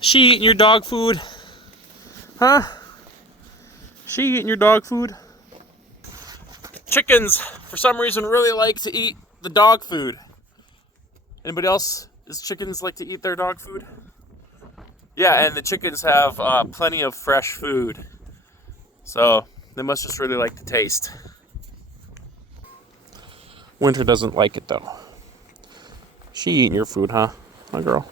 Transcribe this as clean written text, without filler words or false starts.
She eating your dog food? Huh? She eating your dog food? Chickens, for some reason, really like to eat the dog food. Anybody else? Does chickens like to eat their dog food? Yeah, and the chickens have plenty of fresh food. So they must just really like the taste. Winter doesn't like it though. She eating your food, huh? My girl.